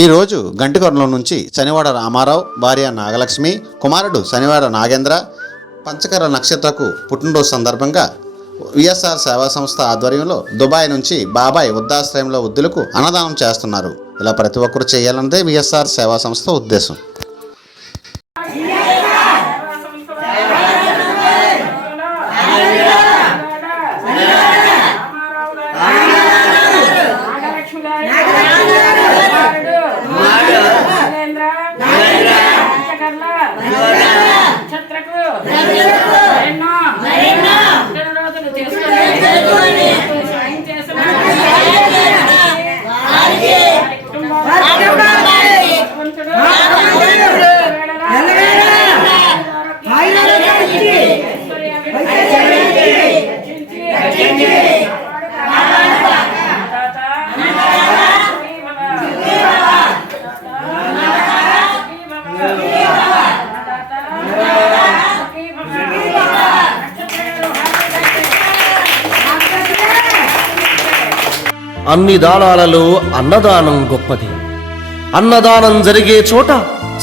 ఈరోజు గంటికొరలో నుంచి శనివాడ రామారావు, భార్య నాగలక్ష్మి, కుమారుడు శనివాడ నాగేంద్ర పంచకర నక్షత్రకు పుట్టినరోజు సందర్భంగా విఎస్ఆర్ సేవా సంస్థ ఆధ్వర్యంలో దుబాయ్ నుంచి బాబాయ్ వృద్ధాశ్రయంలో వృద్ధులకు అన్నదానం చేస్తున్నారు. ఇలా ప్రతి ఒక్కరు చేయాలన్నదే విఎస్ఆర్ సేవా సంస్థ ఉద్దేశం. అన్ని దానాలలో అన్నదానం గొప్పది. అన్నదానం జరిగే చోట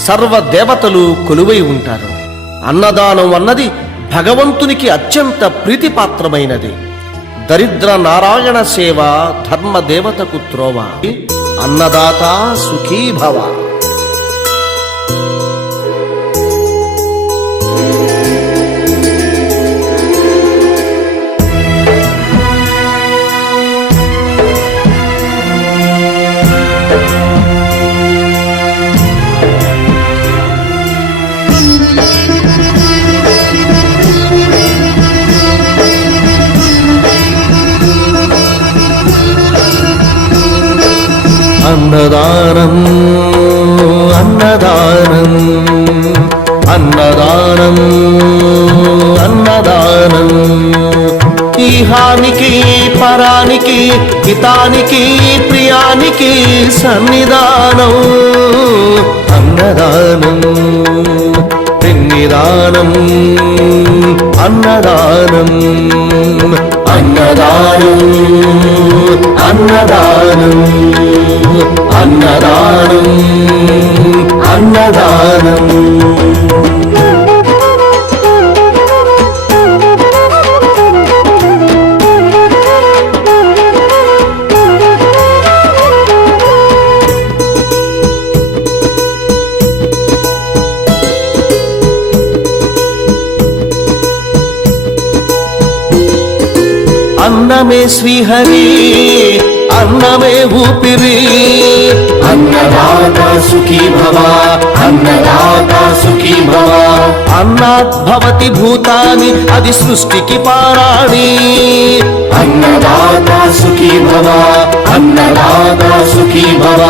సర్వ దేవతలు కొలువై ఉంటారు. అన్నదానం అన్నది భగవంతునికి అత్యంత ప్రీతిపాత్రమైనది. దరిద్ర నారాయణ సేవ ధర్మ దేవతకు త్రోవ. అన్నదాత సుఖీభవ. అన్నదానం అన్నదానం అన్నదానం అన్నదానం ఈహానికి పరానికి హితానికి ప్రియానికి సన్నిధానం. అన్నదానం పిన్నిదానం అన్నదానం అన్నదానం అన్నదానం అన్నదానం అన్నదానం. అన్నమే శ్రీహరి అన్నమే ఊపిరి. అన్నదాత సుఖీ భవ అన్నదాత సుఖీ భవ. అన్నాత్ భవతి భూతాని అది సృష్టికి పారాణి. అన్నదాత సుఖీ భవ అన్నదాత సుఖీ భవ.